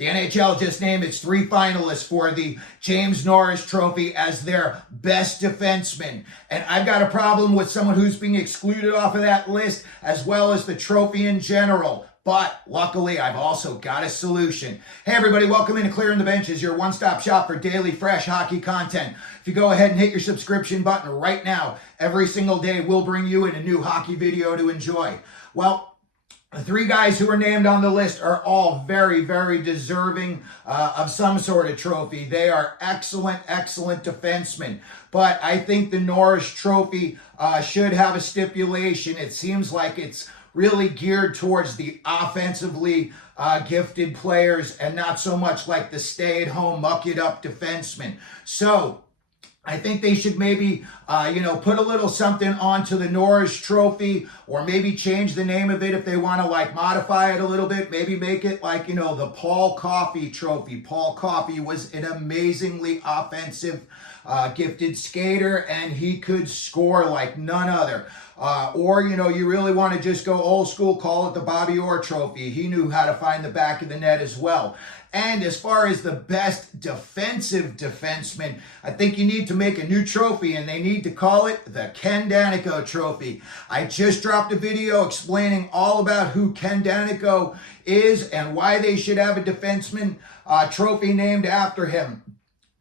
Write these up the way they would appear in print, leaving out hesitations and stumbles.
The NHL just named its 3 finalists for the James Norris Trophy as their best defenseman. And I've got a problem with someone who's being excluded off of that list, as well as the trophy in general. But luckily, I've also got a solution. Hey everybody, welcome into Clearing the Benches, your one-stop shop for daily fresh hockey content. If you go ahead and hit your subscription button right now, every single day we'll bring you in a new hockey video to enjoy. Well, the 3 guys who are named on the list are all very, very deserving of some sort of trophy. They are excellent, excellent defensemen. But I think the Norris Trophy should have a stipulation. It seems like it's really geared towards the offensively gifted players and not so much like the stay-at-home, muck-it-up defensemen. So I think they should maybe, put a little something onto the Norris Trophy, or maybe change the name of it if they want to modify it a little bit. Maybe make it like, the Paul Coffey Trophy. Paul Coffey was an amazingly offensive, gifted skater, and he could score like none other. Or, you really want to just go old school, call it the Bobby Orr Trophy. He knew how to find the back of the net as well. And as far as the best defensive defenseman, I think you need to make a new trophy, and they need to call it the Ken Daneyko Trophy. I just dropped a video explaining all about who Ken Daneyko is and why they should have a defenseman trophy named after him.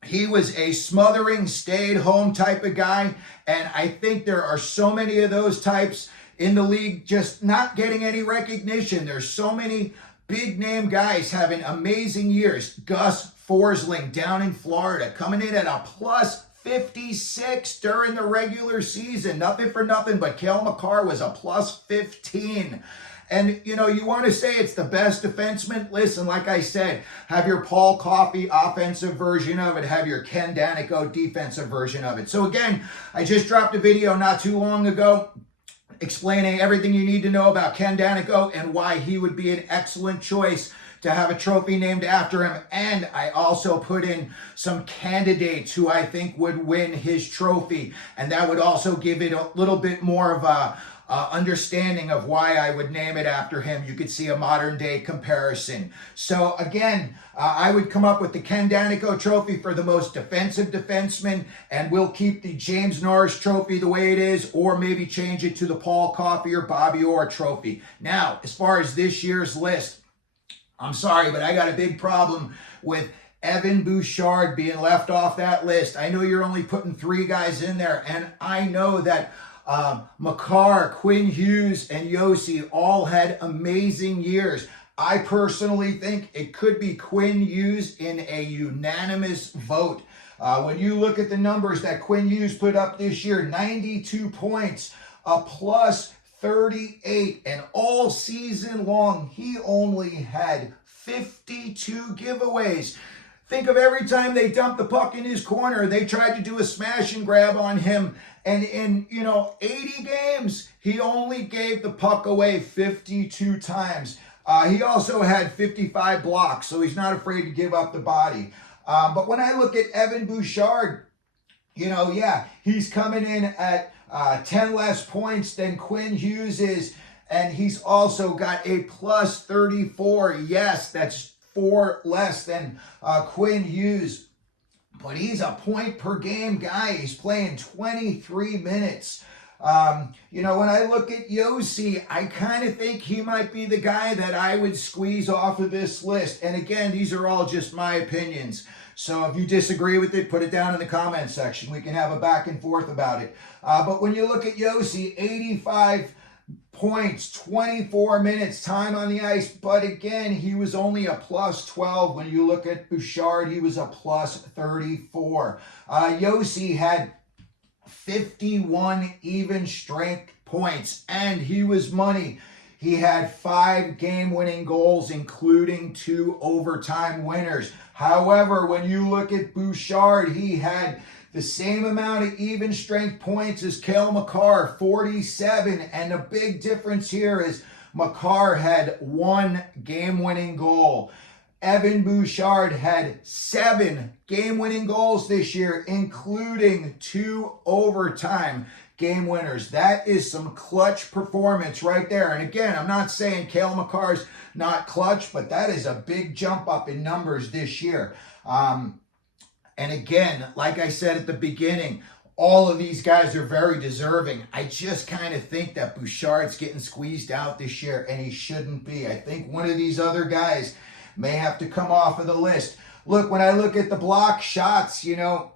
He was a smothering, stay-at-home type of guy, and I think there are so many of those types in the league just not getting any recognition. There's so many big-name guys having amazing years. Gus Forsling down in Florida, coming in at a plus 56 during the regular season. Nothing for nothing, but Cale Makar was a plus 15. And, you want to say it's the best defenseman? Listen, like I said, have your Paul Coffey offensive version of it, have your Ken Daneyko defensive version of it. So again, I just dropped a video not too long ago explaining everything you need to know about Ken Daneyko and why he would be an excellent choice to have a trophy named after him. And I also put in some candidates who I think would win his trophy. And that would also give it a little bit more of a understanding of why I would name it after him. You could see a modern day comparison. So again, I would come up with the Ken Daneyko Trophy for the most defensive defenseman, and we'll keep the James Norris Trophy the way it is, or maybe change it to the Paul Coffey or Bobby Orr Trophy. Now, as far as this year's list, I'm sorry, but I got a big problem with Evan Bouchard being left off that list. I know you're only putting 3 guys in there, and I know that Makar, Quinn, Hughes, and Josi all had amazing years. I personally think it could be Quinn Hughes in a unanimous vote. When you look at the numbers that Quinn Hughes put up this year, 92 points, a plus 38, and all season long, he only had 52 giveaways. Think of every time they dumped the puck in his corner, they tried to do a smash and grab on him. And in, 80 games, he only gave the puck away 52 times. He also had 55 blocks, so he's not afraid to give up the body. But when I look at Evan Bouchard, he's coming in at 10 less points than Quinn Hughes is, and he's also got a plus 34. Yes, that's 4 less than Quinn Hughes. But he's a point per game guy. He's playing 23 minutes. When I look at Josi, I kind of think he might be the guy that I would squeeze off of this list. And again, these are all just my opinions. So if you disagree with it, put it down in the comment section. We can have a back and forth about it. But when you look at Josi, 85 points, 24 minutes, time on the ice. But again, he was only a plus 12. When you look at Bouchard, he was a plus 34. Josi had 51 even strength points, and he was money. He had 5 game-winning goals, including 2 overtime winners. However, when you look at Bouchard, he had the same amount of even strength points as Cale Makar, 47. And the big difference here is Makar had 1 game-winning goal. Evan Bouchard had 7 game-winning goals this year, including 2 overtime. game winners. That is some clutch performance right there. And again, I'm not saying Cale Makar's not clutch, but that is a big jump up in numbers this year. And again, like I said at the beginning, all of these guys are very deserving. I just kind of think that Bouchard's getting squeezed out this year, and he shouldn't be. I think one of these other guys may have to come off of the list. Look, when I look at the block shots, you know,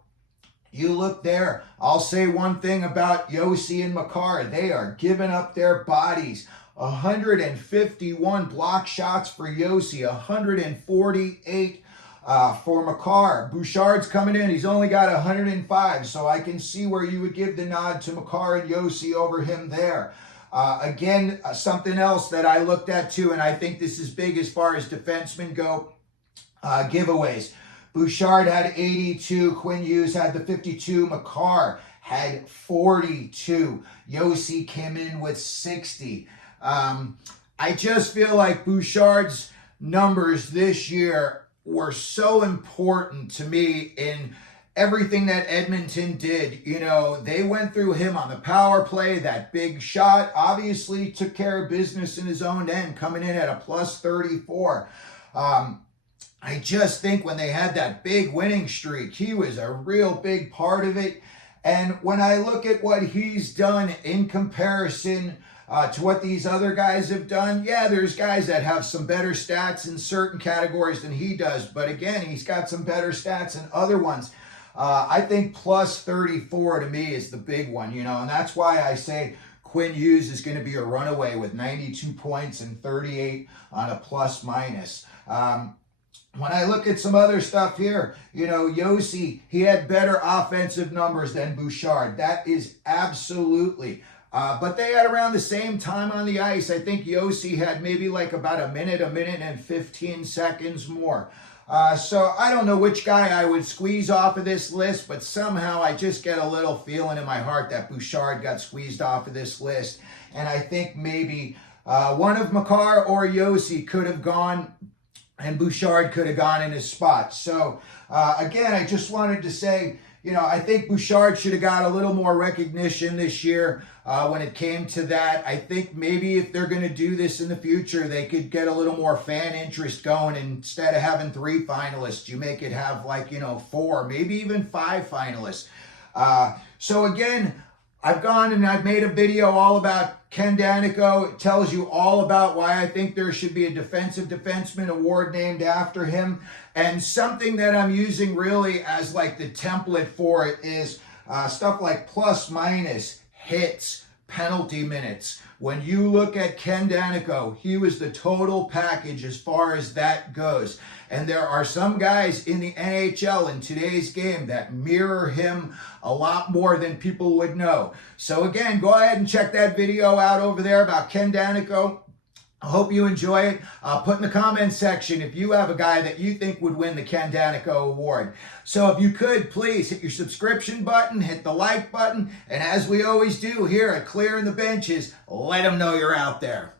you look there, I'll say one thing about Josi and Makar. They are giving up their bodies. 151 block shots for Josi, 148 for Makar. Bouchard's coming in. He's only got 105, so I can see where you would give the nod to Makar and Josi over him there. Again, something else that I looked at too, and I think this is big as far as defensemen go, giveaways. Bouchard had 82. Quinn Hughes had the 52. Makar had 42. Josi came in with 60. I just feel like Bouchard's numbers this year were so important to me in everything that Edmonton did. You know, they went through him on the power play. That big shot obviously took care of business in his own end, coming in at a plus 34. I just think when they had that big winning streak, he was a real big part of it. And when I look at what he's done in comparison to what these other guys have done, yeah, there's guys that have some better stats in certain categories than he does. But again, he's got some better stats in other ones. I think plus 34 to me is the big one, you know, and that's why I say Quinn Hughes is going to be a runaway with 92 points and 38 on a plus minus. When I look at some other stuff here, you know, Josi, he had better offensive numbers than Bouchard. That is absolutely. But they had around the same time on the ice. I think Josi had maybe like about a minute and 15 seconds more. So I don't know which guy I would squeeze off of this list, but somehow I just get a little feeling in my heart that Bouchard got squeezed off of this list. And I think maybe one of Makar or Josi could have gone, and Bouchard could have gone in his spot. So, again, I just wanted to say, you know, I think Bouchard should have got a little more recognition this year when it came to that. I think maybe if they're going to do this in the future, they could get a little more fan interest going. Instead of having 3 finalists, you make it have like, you know, 4, maybe even 5 finalists. So, again, I've gone and I've made a video all about Ken Daneyko. It tells you all about why I think there should be a defensive defenseman award named after him. And something that I'm using really as like the template for it is stuff like plus minus, hits, penalty minutes. When you look at Ken Daneyko, he was the total package as far as that goes. And there are some guys in the NHL in today's game that mirror him a lot more than people would know. So again, go ahead and check that video out over there about Ken Daneyko. I hope you enjoy it. Put in the comment section if you have a guy that you think would win the Ken Daneyko Award. So if you could, please hit your subscription button, hit the like button, and as we always do here at Clearing the Benches, let them know you're out there.